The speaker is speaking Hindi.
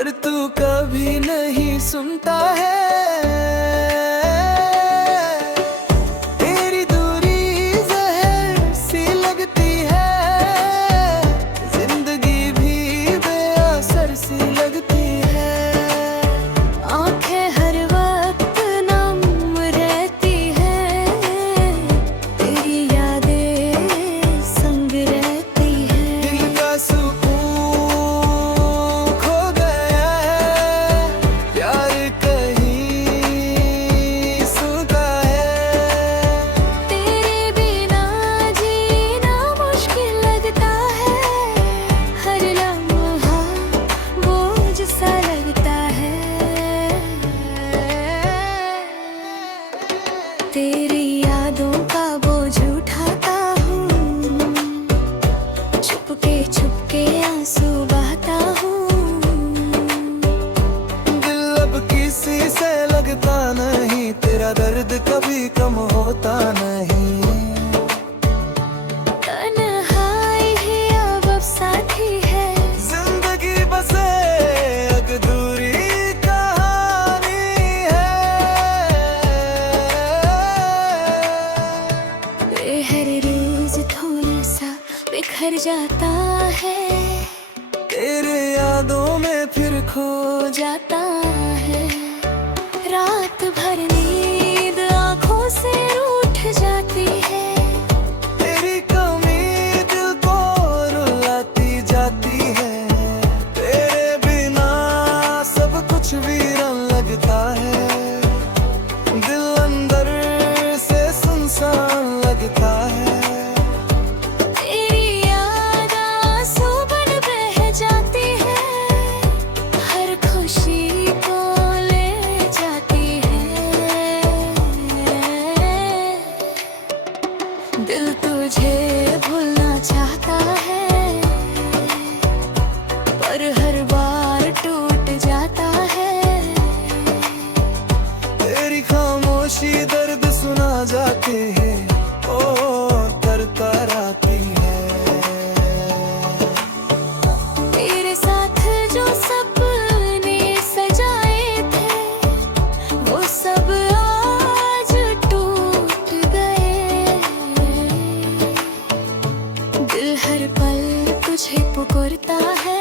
पर तू कभी नहीं सुनता है। तेरी दूरी जहर सी लगती है, जिंदगी भी बेअसर सी लगती है। आंखें हर वक्त नम रहती है, तेरी यादें संग रहती है। दिल का सुकून खो गया है, प्यार कहीं सुनता है। तेरे बिना जीना मुश्किल लगता है, हर लम्हा बोझ सा लगता है। तेरी यादों का बोझ उठाता हूँ, छुपके आंसू बहाता हूँ। दिल अब किसी से लगता नहीं, तेरा दर्द कभी कम होता नहीं। तन्हाई ही अब साथी है, जिंदगी बसे एक दूरी कहानी है। हर रोज थोड़ा सा बिखर जाता है, तेरे यादों में फिर खो जाता है। रात भर नींद आंखों से रूठ जाती है, तेरी कमी दिल को रुलाती जाती है। तेरे बिना सब कुछ वीरान लगता है, दिल अंदर से सुनसान लगता है। तेरी याद आंसू बन बह जाती है, हर खुशी को ले जाती है। दिल तुझे भूलना चाहता है, पर हर बार टूट जाता है। तेरी खामोशी दर्द सुना जाती है, ओ तरतराती है। तेरे साथ जो सपने सजाए थे, वो सब आज टूट गए। दिल हर पल तुझे पुकारता है,